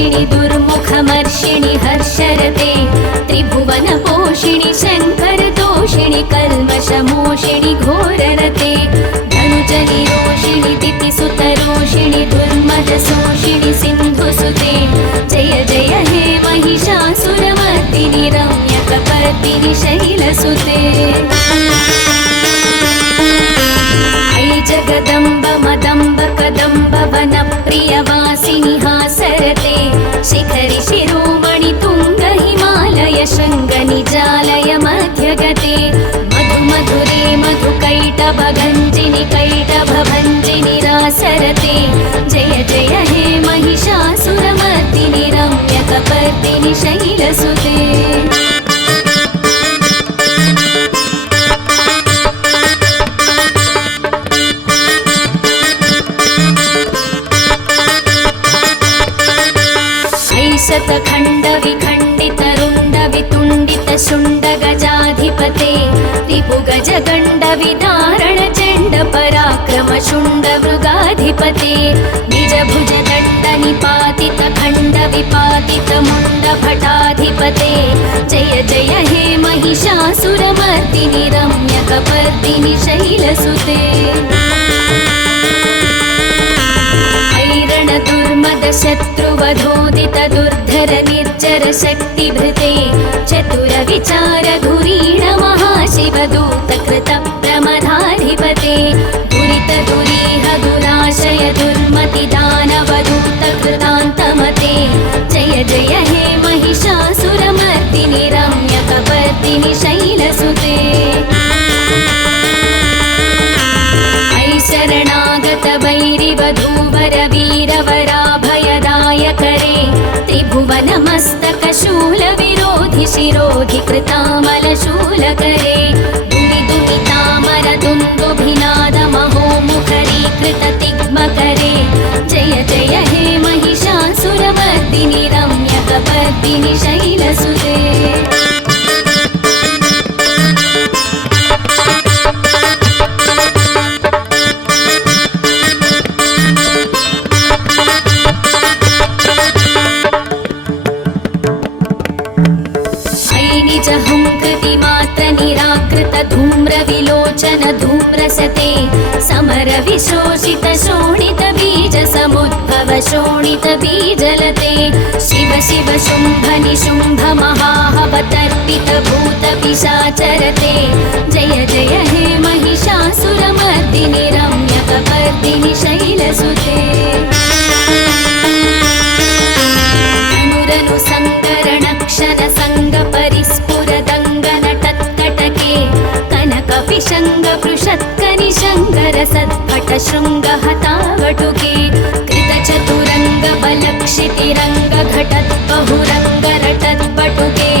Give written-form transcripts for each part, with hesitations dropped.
पोषिणि दुर्मुखमर्षिणि हर्षरते त्रिभुवनपोषिणि शङ्करतोषिणि कल्मषमोषिणि घोररते धनुजनिरोषिणि दितिसुतरोषिणि दुर्मदशोषिणि सिन्धुसुते जय जय हे महिषासुरमर्दिनि रम्यकपर्दिनि शैलसुते जगदम्ब मदम्ब कदम्ब वनप्रियवासिनि हासरते शिखरि शिरोमणि तुङ्ग हिमालय शृङ्ग निजालय मध्यगते मधु मधुरे मधुकैटभगञ्जिनि कैटभभञ्जिनि रासरते जय जय हे महिषासुरमर्दिनि रम्यकपर्दिनि शैलसुते शतखण्ड विखण्डित रुण्ड वितुण्डित शुण्ड गजाधिपते रिपुगज गण्ड विदारण चण्ड पराक्रम शुण्ड मृगाधिपते निज भुज दण्ड निपातित खण्ड विपातित मुण्ड भटाधिपते जय जय हे महिषासुरमर्दिनि रम्यकपर्दिनि शैलसुते दुर्मद शत्रुवधोदित दुर्धर निर्जर शक्तिभृते चतुर विचार धुरीण महाशिवदूत कृत प्रमदाधिपते दुरित दुरीह दुराशय दुर्मति दानवदूत कृतान्तमते जय जय हे महिषासुरमर्दिनि रम्यकपर्दिनि शैलसुते शरणागत वैरिवधूवर वीरवराभयदायकरे त्रिभुवनमस्तक शूल विरोधि शिरोधि कृतामलशूलकरे दुमि दुमितामर दुन्दुभिनाद महोमुखरीकृत तिग्मकरे जय जय हे महिषासुरमर्दिनि रम्यकपर्दिनि शैलसुते धूम्र विलोचन धूम्रसते समर विशोषित शोणित बीज समुद्भव शोणित बीजलते शिव शिव शुम्भ निशुम्भ महाहवतर्पित भूत पिशाचरते जय जय हे महिषासुरमर्दिनि रम्यकपर्दिनि शैलसुते अनुरनु सङ्करणक्षण सङ्ग परिस्फुर दङ्गनटत्कटके कनकपिशङ्ग पृषत्कनिशङ्गर सद्भट शृङ्ग हतावटुके कृतचतुरङ्ग बलक्षितिरङ्ग घटत् बहुरङ्ग रटत्पटुके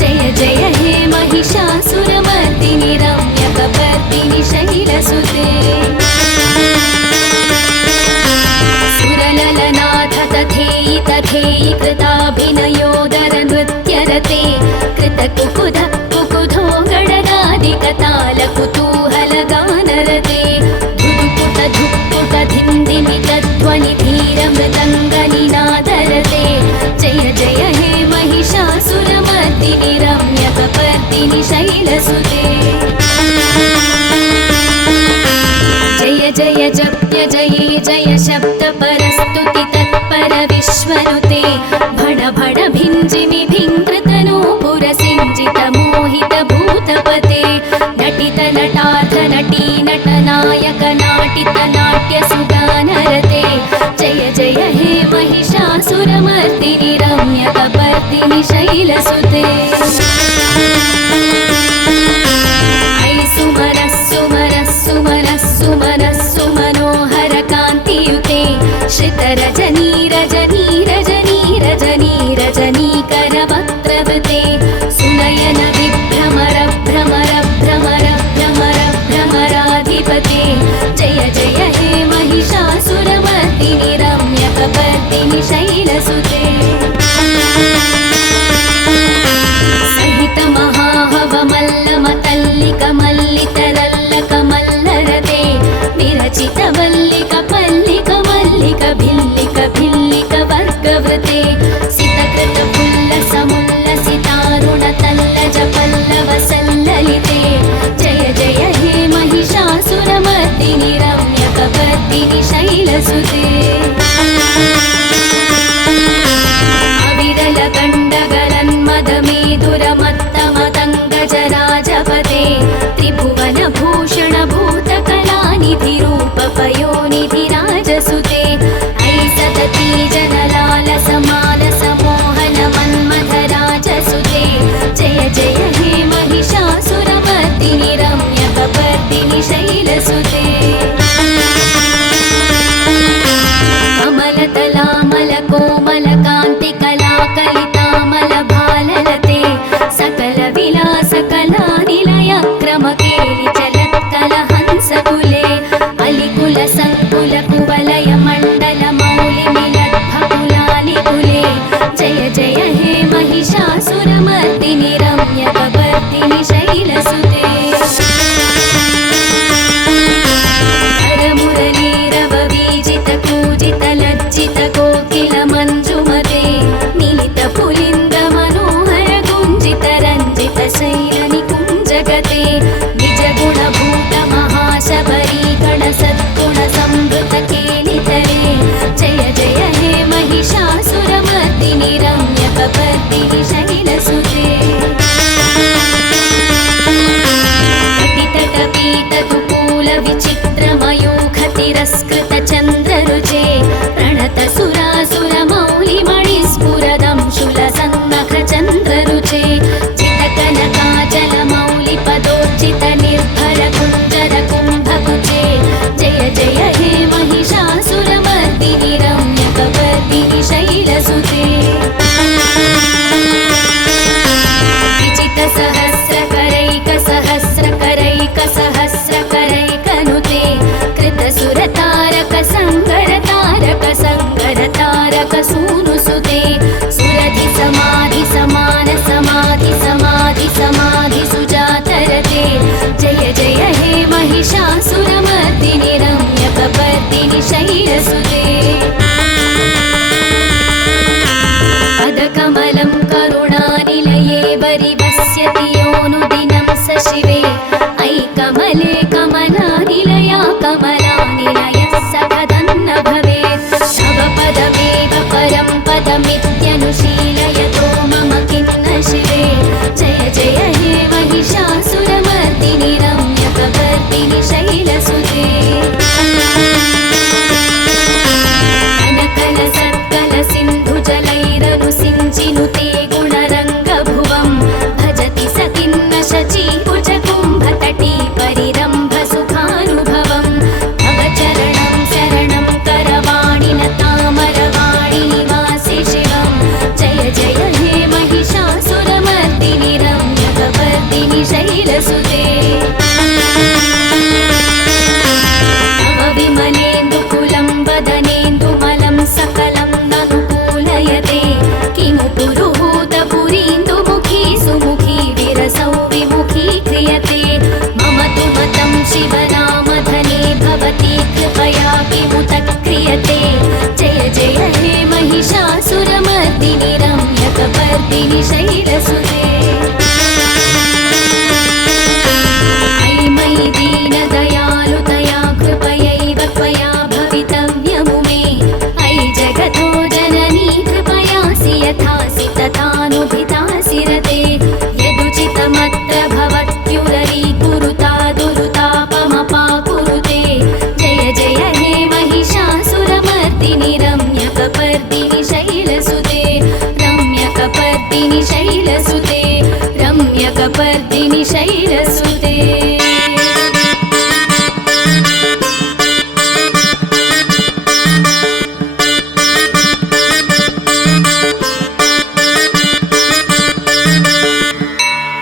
जय जय हे महिषासुरमर्दिनि रम्यकपर्दिनि शैलसुते सुरललनाथ तथेयि तथेयि कृताभिनयोदर नृत्यरते कृतकुकुध कुकुधो गडगादिकताल कुतूहल गानरते धुक्पुट धुक्पुट धिन्दिमित ध्वनि धीर मृदङ्ग निनादरते जय जय हे महिषासुरमर्दिनि रम्यकपर्दिनि शैलसुते जय जय जप्य जये जय शब्द परस्तुति तत्पर विश्वनुते भण भण भिञ्जिमि भिङ्कृतनूपुर सिञ्जित मोहित भूतपते नटित नटार्थ नटी नटनायक नाटित नाट्य सुगानरते जय जय हे महिषासुरमर्दिनि रम्यकपर्दिनि शैलसुते सुमरः सुमरः सुमरः सुमरः सुमनोहर कान्तियुते श्रितरजनी रजनी रजनी रजनी रजनीकर वक्त्रवृते सुनयन विभ्रमर भ्रमर भ्रमर भ्रमर भ्रमराधिपते जय जय हे महिषासुरमर्दिनि रम्यकपर्दिनि शैलसुते सहित महाहवमल्लमतल्लिक मल्लितरल्लक मल्लरते विरचित वल्लिक पल्लिक मल्लिक भिल्लिक भिल्लिक वर्गवृते कमलकपर्दिनि शैलसुते अविरलगण्डगलन्मदमेधुरमत्तमतङ्गजराजपते त्रिभुवनभूषणभूतकलानिधिरूपपयोनिधिराजसुते अयि सतती जनलालसमालसमोहनमन्मथराजसुते जय जय हे महिषासुरमर्दिनि रम्यकपर्दिनि शैलसुते कमलतलामलकोमलकान्तिकलाकलितामलभाललते सकलविलासकलानिलयक्रमकेलिचलत्कलहंसकुले अलिकुलसङ्कुलकुवलयमण्डलमौलिमिलद्भकुलालिकुले जय जय हे महिषासुरमर्दिनि रम्यकपर्दिनि शैलसुते कोकिलमञ्जुमते मिलितपुलिन्दमनोहरगुञ्जितरञ्जितशैलनिकुञ्जगते निजगुणभूतमहाशबरीगणसद्गुणसंवृतकेलितरे जय जय हे महिषासुरमर्दिनि रम्यकपर्दिनि शैलसुते कटितटपीतकुकूलविचित्रमयूखतिरस्कृतचन्द्ररुचे प्रणतसुरासुरमौलिमणिस्फुरदंशुलसन्नखचन्द्ररुचे चितकनकाचलमौलिपदोच्चितनिर्भरकुञ्जरकुम्भकुचे जय जय हे महिषासुरमर्दिनि रम्यकपर्दिनि शैलसुते विजितसहस्रकरैकसहस्रकरैकसहस्रकरैकनुते कृतसुरतारकसङ्गरतारकसङ्गरतारकसूनुसुते सुरधिसमाधिसमानसमाधिसमाधिसुजातरते जय जय हे महिषासुरमर्दिनि रम्यकपर्दिनि शैलसुते पदकमलं करुणानिलये वरिवस्यति योऽनुदिनं स शिवे अयि कमले कमलानिलया कमलानिलयः सकदन्न भवेत् तव पदमेव परं पदमित्यनुशीलयतो मम किन्न शिवे जय जय हे महिषासुरमर्दिनि रम्यकपर्दिनि शैलसुते कनकलसत्कलसिन्धुजलैरनुसिञ्चिनुते गुणरङ्गभुवं भजति स किन्न शचीकुचकुम्भतटी परिरम्भसुखानुभवं तव चरणं शरणं करवाणिलतामरवाणि निवासि शिवं जय जय हे महिषासुरमर्दिनि रम्यकपर्दिनि शैलसुते तव विमलेन्दुकुलं वदनेन्दुमलं सकलं ननुकूलयते किमु पुरुहूतपुरीन्दुमुखी सुमुखी विरसौ विमुखी क्रियते मम तु मतं शिवनामधने भवती कृपया किमुत क्रियते जय जय हे महिषासुरमर्दिनि रम्यकपर्दिनि शैलसुते अयि मयि दीनदयालुतया कृपयैव त्वया भवितव्यमुमे अयि जगतो जननी कृपयासि यथासि तथानुभितासि रते यदुचितमत्र भवत्युररीकुरुता दुरुतापमपाकुरुते जय जय हे महिषासुरमर्दिनि रम्यकपर्दिनि शैलसुते रम्यकपर्दिनि शैलसुते रम्यकपर्दिनि शैलसुते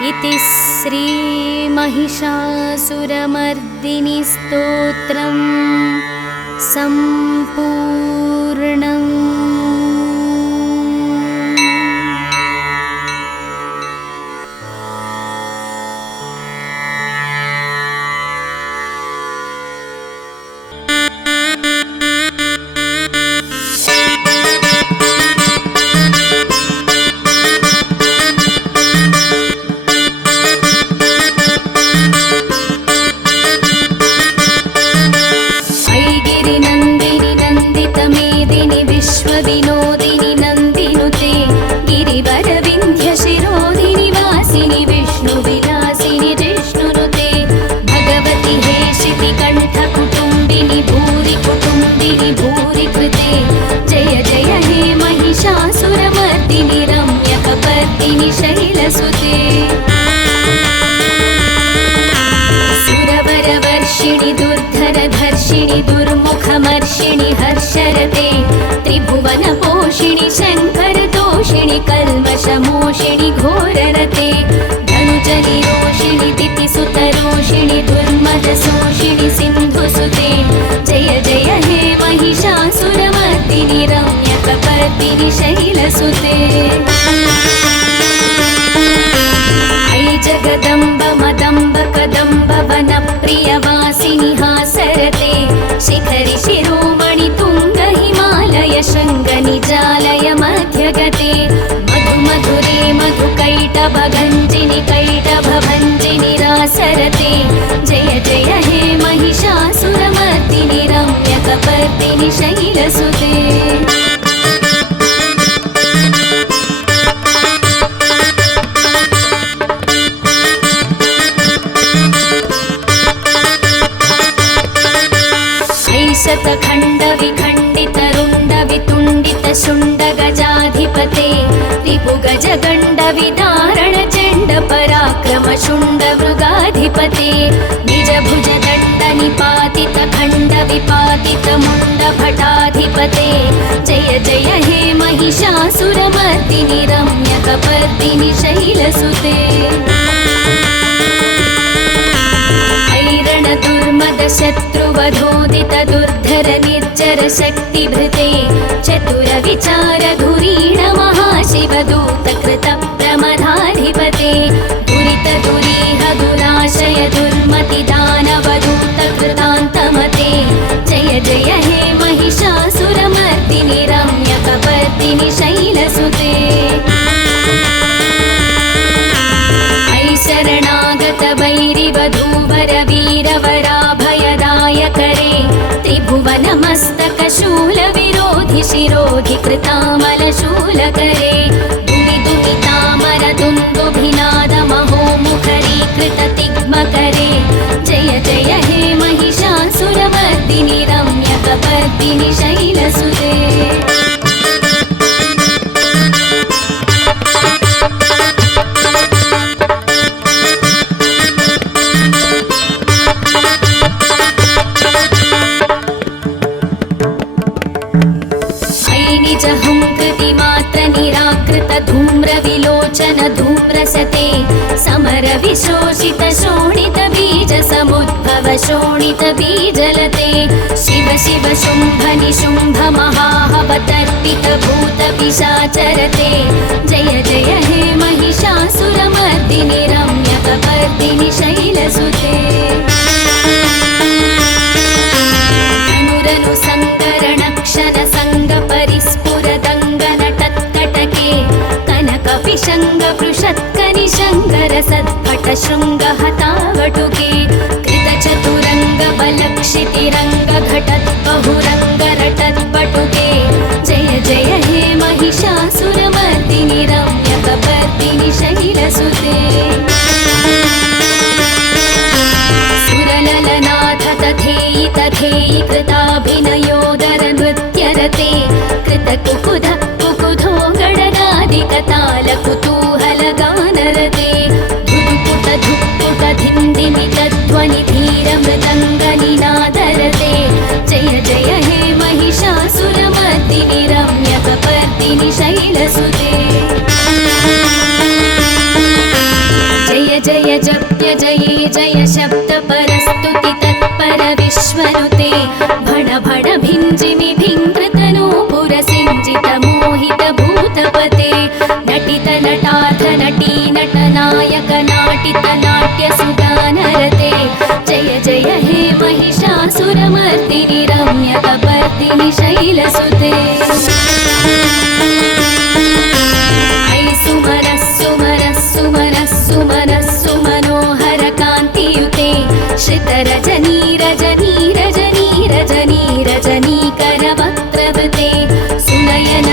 इति श्री महिषासुरमर्दिनि स्तोत्रं सम्पूर्णम्। गिरिन विनोदिनि नन्दिनुते गिरिवरविन्ध्यशिरोधिनि वासिनि विष्णुविलासिनि जिष्णुनुते भगवति हे शितिकण्ठकुटुम्बिनि भूरि कुटुम्बिनि भूरि कृते जय जय हे महिषासुरमर्दिनि रम्यकपर्दिनि शैलसुते सुरवरवर्षिणि दुर्धरधर्षिणि दुर्मुखमर्षिणि हर्षरते त्रिभुवनपोषिणि शङ्करतोषिणि कल्मषमोषिणि घोररते धनुजनिरोषिणि दितिसुतरोषिणि दुर्मदशोषिणि सिन्धुसुते जय जय हे महिषासुरमर्दिनि रम्यकपर्दिनि शैलसुते ऐ जगदम्ब मदम्ब कदम्ब वनप्रियवासिनि हासरते शिखरि शिरोमणि तुङ्ग हिमालय शृङ्ग निजालय मध्यगते मधु मधुरे मधुकैटभगञ्जिनि कैटभभञ्जिनि रासरते जय जय हे महिषासुरमर्दिनि रम्यकपर्दिनि शैलसुते शतखण्ड विखण्डित रुण्ड वितुण्डित शुण्ड गजाधिपते रिपुगज गण्ड विदारण चण्ड पराक्रम शुण्ड मृगाधिपते निज भुज दण्ड निपातित खण्ड विपातित मुण्ड भटाधिपते जय जय हे महिषासुरमर्दिनि रम्यकपर्दिनि शैलसुते दुर्मद शत्रुवधोदित दुर्धर निर्जर शक्तिभृते चतुर विचार धुरीण महाशिवदूत कृत प्रमदाधिपते दुरित दुरीह दुराशय दुर्मति दानवदूत कृतान्तमते जय जय हे महिषासुरमर्दिनि रम्यकपर्दिनि शैलसुते शरणागत वैरिवधूवर वीरवराभयदायकरे त्रिभुवनमस्तक शूलविरोधि शिरोधि कृतामलशूलकरे दुमि दुमितामर दुन्दुभिनाद महोमुखरीकृत तिग्मकरे जय जय हे महिषासुरमर्दिनि रम्यकपर्दिनि शैलसुते धूम्रविलोचन धूम्रसते समर विशोषित शोणित बीज समुद्भव शोणित बीजलते शिव शिव शुम्भ निशुम्भ महाहवतर्पित भूत पिशाचरते जय जय हे महिषासुरमर्दिनि रम्यकपर्दिनि शैलसुते अनुरनु सङ्करणक्षण सङ्ग परिस्फुर दङ्गनटत्कटके कनकपिशङ्ग पृषत्कनिशङ्कर सत्पट शृङ्गहतावटुके कृतचतुरङ्ग बलक्षितिरङ्ग घटत् बहुरङ्ग रटत्पटुके जय जय हे महिषासुरमर्दिनि रम्यकपर्दिनि शैलसुते सुरललनाथ तथेयि तथेयि कृताभिनयोदर नृत्यरते कृतकुकुध कुकुधो गणनादिकताल कुतूहल गानरते धुक्पुट धुक्पुट धिन्दिमित ध्वनि धीर मृदङ्ग निनादरते जय जय हे महिषासुरमर्दिनि रम्यकपर्दिनि शैलसुते जय जय जप्य जये जय शब्द परस्तुति तत्पर विश्वनुते भण भण भिञ्जिमि भिङ्कृतनूपुर सिञ्जित मोहित भूतपते नटित नटार्थ नटी नटनायक नाटित नाट्य सुगानरते जय जय हे महिषासुरमर्दिनि रम्यकपर्दिनि शैलसुते ऐ सुमरः सुमरः सुमरः सुमनः सुमनोहर कान्तियुते श्रितरजनी रजनी रजनी रजनी रजनीकर वक्त्रवते सुनयन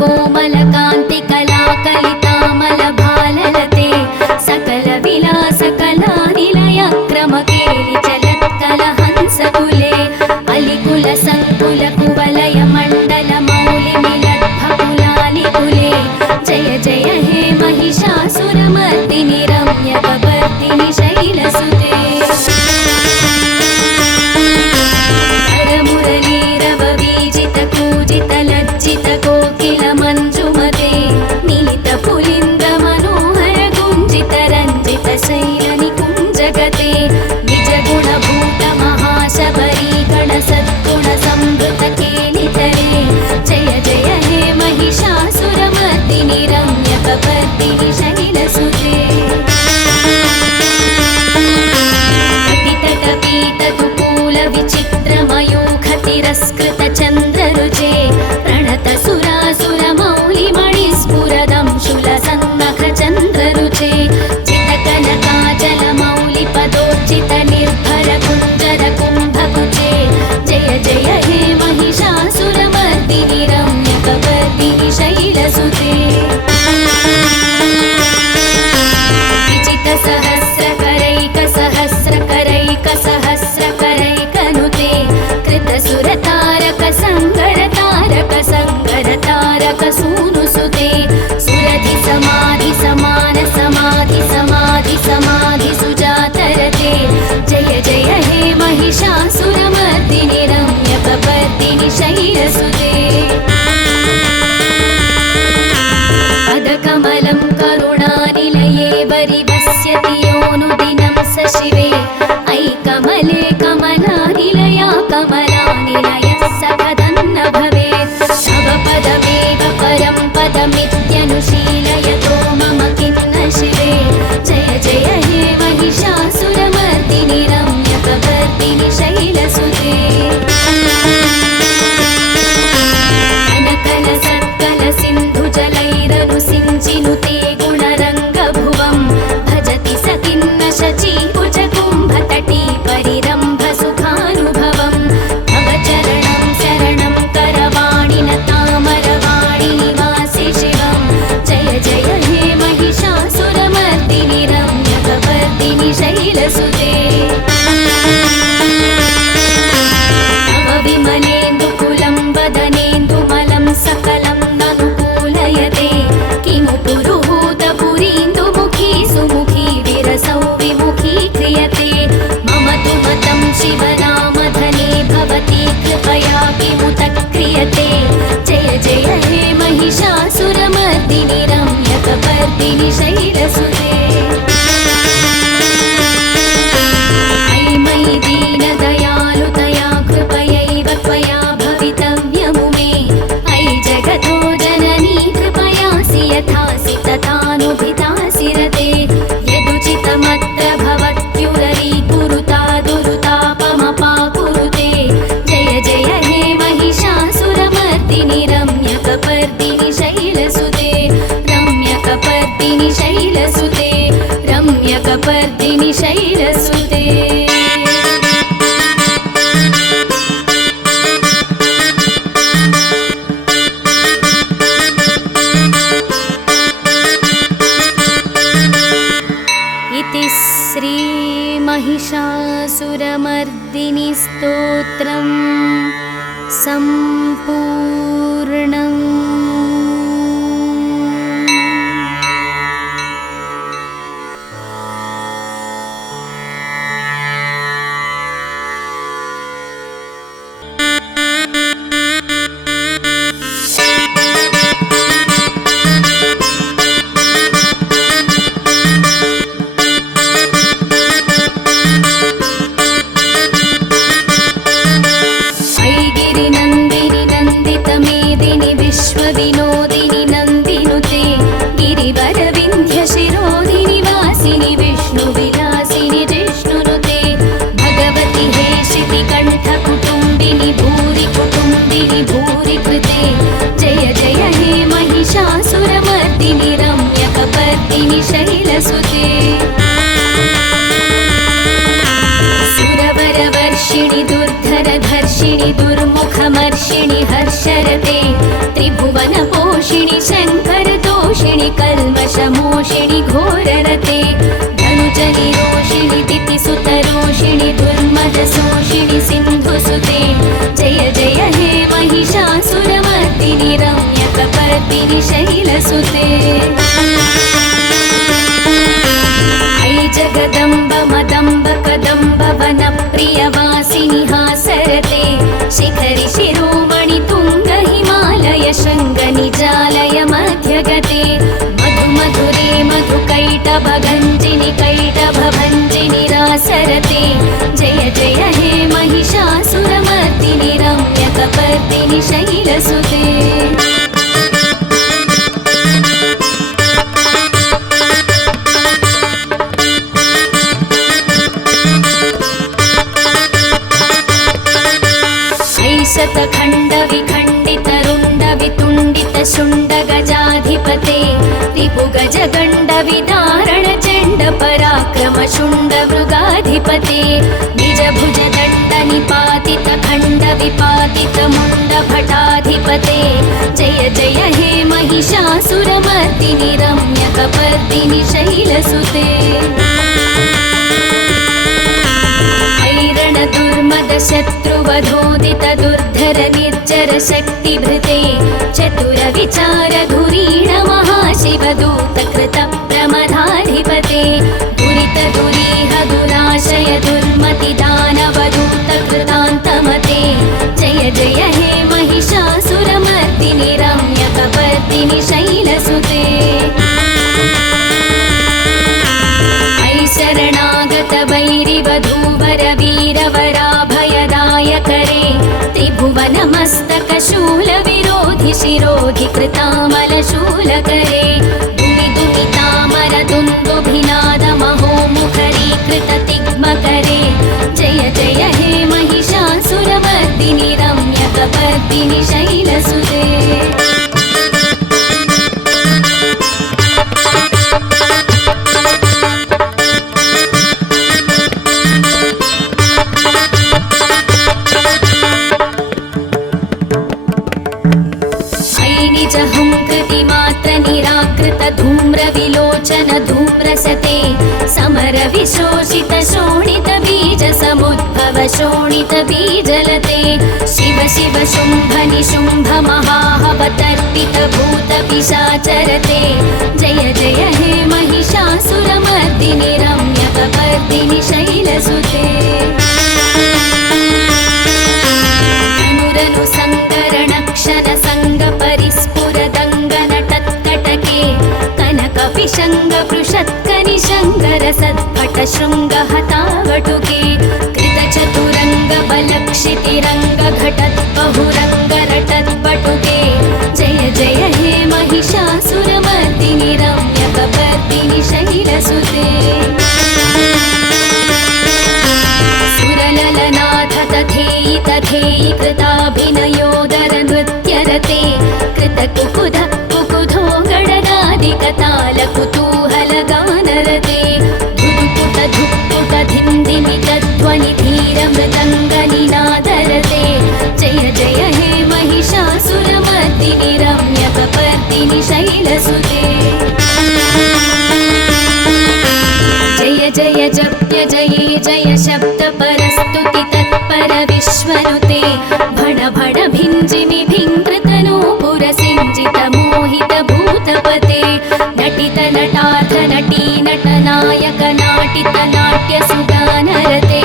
कोमलकान्ति कलाकलितामलभाललते सकल विलास कलानिलय क्रमकेलि चलत्कलहंसकुले अलिकुल संकुल कुवलय मण्डल मौलि मिलद्भकुलालिकुले जय जय हे महिषासुरमर्दिनि रम्यकपर्दिनि शैलसुते लज्जित कोकिल मञ्जुमते नीलित पुलिन्द्र मनोहर गुञ्जित रञ्जित शैलनिकुञ्जगते निज गुणभूत महाशबरी गण सद्गुण संवृत केलितरे जय जय हे महिषासुरमर्दिनि रम्यकपर्दिनि शैलसुते अतितटपीतकुकूल विचित्रमयूख तिरस्कृत चन्द्ररुचे प्रणत सुरासुर मौलिमणिस्फुरदं शूलसन्नख चन्द्ररुचे चितकनकाचल मौलिपदोर्जित निर्भर कुञ्जर कुम्भकुचे जय जय हे महिषासुरमर्दिनि रम्यकपर्दिनि शैलसुते विजित सहस्रकरैक सहस्रकरैक सहस्रकरैकनुते कृत सुरतारक संगर तारक संगर तारक सूनुसुते सुरधि समाधि समान समाधि समाधि समाधि सुजातरते जय जय हे महिषासुरमर्दिनि रम्यकपर्दिनि शैलसुते पदकमलं करुणानिलये वरिवस्यति योऽनुदिनं स शिवे अयि कमले कमलानिलया कमलानिलयः सकदन्न भवेत् तव पदमेव परं पदमित्यनुशीलयतो मम किन्न शिवे जय जय हे महिषासुरमर्दिनि रम्यकपर्दिनि शैलसुते कनकल सत्कल सिन्धुजलैरनुसिञ्चिनुते गुणरङ्गभुवं भजति स किन्न शचीभुज कुम्भतटी परिरम्भ सुखानुभवं भव चरणं शरणं करवाणिन तामरवाणि निवासि शिवं जय जय हे महिषासुरमर्दिनि रम्यकपर्दिनि शैलसुते तव विमलेन्दुकुलं वदनेन्दुमलं सकलं ननुकूलयते किमु पुरुहूतपुरीन्दुमुखी सुमुखी विरसौ विमुखी क्रियते मम तु मतं शिवनामधने भवती कृपया किमुत क्रियते जय जय हे महिषासुरमर्दिनि रम्यकपर्दिनि शैलसुते अयि मयि दीनदयालुतया कृपयैव त्वया भवितव्यमु मे अयि जगतो जननी कृपयासि यथासि तथानुभितासि रते यदुचितमत्र भवत्युररीकुरुता दुरुतापमपाकुरुते जय जय हे महिषासुरमर्दिनि रम्यकपर्दिनि शैलसुते रम्यकपर्दिनि शैलसुते रम्यकपर्दिनि शैलसुते इति श्री महिषासुरमर्दिनि स्तोत्रं सम्पूर्णम्। विश्वविनोदिनि नन्दिनुते गिरिवरविन्ध्यशिरोधिनि वासिनि विष्णुविलासिनि जिष्णुनुते भगवति हे शितिकण्ठकुटुम्बिनि भूरि कुटुम्बिनि भूरि कृते जय जय हे महिषासुरमर्दिनि रम्यकपर्दिनि शैलसुते सुरवरवर्षिणि दुर्धरधर्षिणि दुर्मुखमर्षिणि हर्षरते त्रिभुवनपोषि कपर्दिनि शैलसुते ऐ जगदम्ब मदम्ब कदम्ब वनप्रियवासिनि हासरते शिखरि शिरोमणि तुङ्ग हिमालय शृङ्ग निजालय मध्यगते मधु मधुरे मधुकैटभगञ्जिनि कैटभभञ्जिनि रासरते जय जय हे महिषासुरमर्दिनि रम्यकपर्दिनि शैलसुते शतखण्ड विखण्डित रुण्ड वितुण्डित शुण्ड गजाधिपते रिपुगज गण्ड विदारण चण्ड पराक्रम शुण्ड मृगाधिपते निज भुज दण्ड निपातित खण्ड विपातित मुण्ड भटाधिपते जय जय हे महिषासुरमर्दिनि रम्यकपर्दिनि शैलसुते दुर्मद शत्रुवधोदित दुर्धर निर्जर शक्तिभृते चतुर विचार धुरीण महाशिवदूत कृत प्रमदाधिपते दुरित दुरीह दुराशय दुर्मति दानवदूत कृतान्तमते जय जय हे महिषासुरमर्दिनि रम्यकपर्दिनि शैलसुते शरणागत वैरिवधूवर वीरवराभयदायकरे त्रिभुवनमस्तक शूल विरोधि शिरोधि कृतामल शूलकरे दुमि दुमितामर दुन्दुभिनाद महोमुखरीकृत तिग्मकरे जय जय हे महिषासुरमर्दिनि रम्यकपर्दिनि शैलसुते धूम्र विलोचन धूम्रसते समर विशोषित शोणित बीज समुद्भव शोणित बीजलते शिव शिव शुम्भ निशुम्भ महाहवतर्पित भूत पिशाचरते जय जय हे महिषासुरमर्दिनि रम्यकपर्दिनि शैलसुते अनुरनु सङ्करण क्षण सङ्ग परिस्फुर दङ्ग नटत्कटके कनकपिशङ्ग पृषत्कनिशङ्गर सत्पट शृङ्ग हतावटुके कृत चतुरङ्ग बलक्षितिरङ्ग घटत् बहुरङ्ग रटत् पटुके जय जय हे महिषासुरमर्दिनि रम्यकपर्दिनि शैलसुते सुरललनाथ तथेयि तथेयि कृताभिनयोदर नृत्यरते कृतकुकुध कुकुधो गडगादिकताल कुतूहल गानरते धुक्पुट धुक्पुट धिन्धिमित ध्वनि धीर मृदङ्ग निनादरते जय जय हे महिषासुरमर्दिनि रम्यकपर्दिनि शैलसुते जय जय जप्य जये जय शब्द परस्तुति तत्पर विश्वनुते भण भण भिञ्जिमि भिङ्कृतनूपुर सिञ्जित मोहित भूतपते नटित नटार्थ नटी नटनायक नाटित नाट्य सुगानरते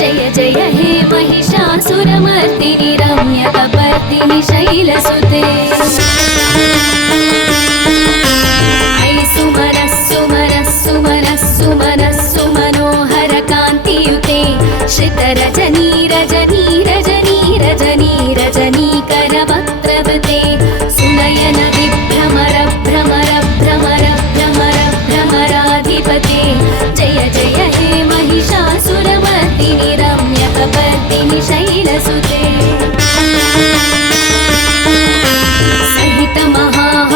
जय जय हे महिषासुरमर्दिनि रम्यकपर्दिनि शैलसुते ऐ सुमरः सुमरः सुमरः सुमनः सुमनोहर कान्तियुते श्रितरजनी रजनी रजनी रजनी रजनीकर वक्त्रवते सुनयन विभ्रमर भ्रमर भ्रमर भ्रमर भ्रमराधिपते जय जय हे महिषासुरमर्दिनि रम्यकपर्दिनि शैलसुते सहित महाह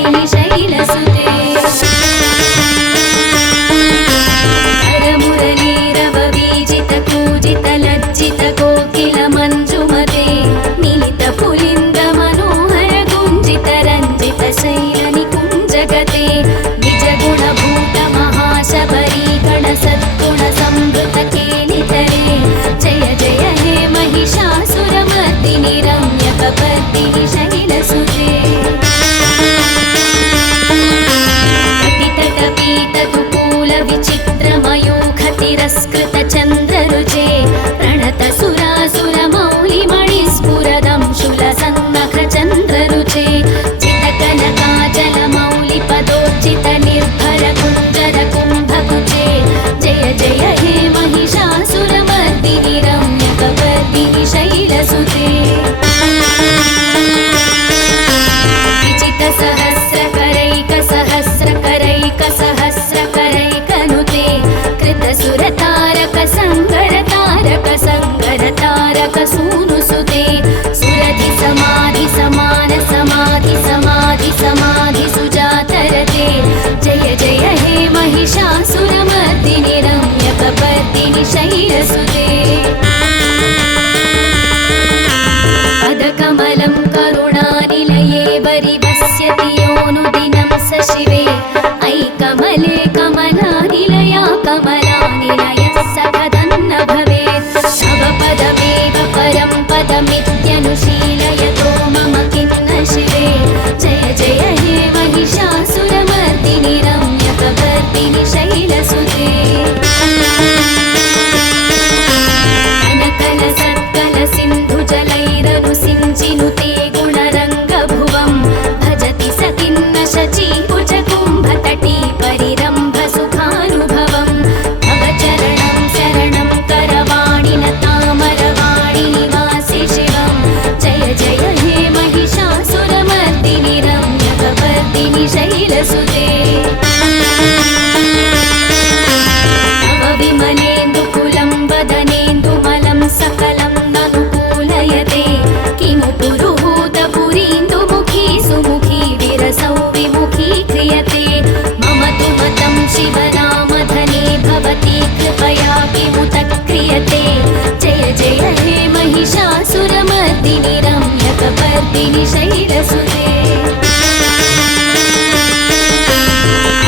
चक्रवर्तिनि शैलसुते हरमुरलीरववीजित कूजित लज्जित कोकिल मञ्जुमते मिलित पुलिन्द मनोहर गुञ्जित रञ्जित शैलनिकुञ्जगते निज गुणभूत महाशबरी गण सद्गुण संवृत केलितरे जय जय हे महिषासुरमर्दिनि रम्यकपर्दिनि शैलसुते कटितटपीतकुकूल विचित्रमयूख तिरस्कृत चन्द्ररुचे प्रणत सुरासुरमौलिमणिस्फुरदंशुल सन्नख चन्द्ररुचे चितकनकाचलमौलिपदोर्जित निर्भर कुञ्जर कुम्भकुचे जय जय हे महिषासुरमर्दिनि रम्यकपर्दिनि शैलसुते विजितसहस्रकरैकसहस्रकरैकसहस्रकरैकनुते कृतसुरतारक संगर तारक संगर तारक सूनुसुते सुरधि समाधि समान समाधि समाधि समाधि सुजातरते जय जय हे महिषासुरमर्दिनि रम्यकपर्दिनि शैलसुते पदकमलं करुणानिलये वरिवस्यति योऽनुदिनं स शिवे अयि कमले कमलानिलया कमलानिलयः सखदन्न भवेत् तव पदमेव परं पदमित्यनुशीलयतो मम किन्न शिवे जय जय हे महिषासुरमर्दिनि रम्यकपर्दिनि शैलसुते सिञ्चिनुते गुणरङ्गभुवं भजति सकिन्न शचीकुचकुम्भतटी परिरम्भ सुखानुभवं तव चरणं शरणं करवाणि तामरवाणि निवासि शिवं जय जय हे महिषासुरमर्दिनि रम्यकपर्दिनि शैलसुते तव विमलेन्दुकुलं वदनेन्दुमलं सकलं ननुकूलयते किमु पुरुहूतपुरीन्दुमुखी सुमुखी विरसौ विमुखी क्रियते मम तु मतं शिवनामधने भवती कृपया किमुत क्रियते जय जय हे महिषासुरमर्दिनि रम्यकपर्दिनि शैलसुते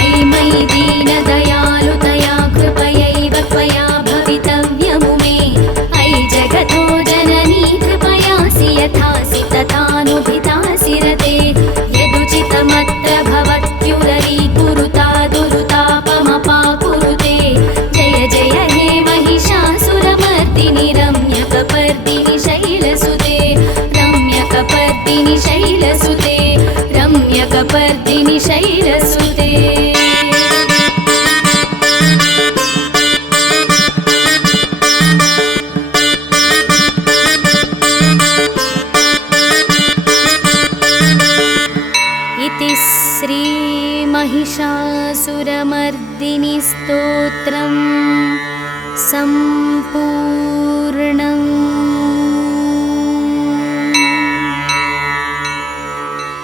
अयि मयि दीनदयालुतया कृपयैव त्वया भवितव्यमु मे अयि जगतो जननी कृपयासि यथासि तथानुभितासि रते यदुचितमत्र भवत्युदरीकुरुता दुरुतापमपाकुरुते जय जय हे महिषासुरमर्दिनि रम्यकपर्दिनि शैलसुते रम्यकपर्दिनि शैलसुते रम्यकपर्दिनि शैलसुते इति श्री महिषासुरमर्दिनि स्तोत्रं सम्पूर्णम्।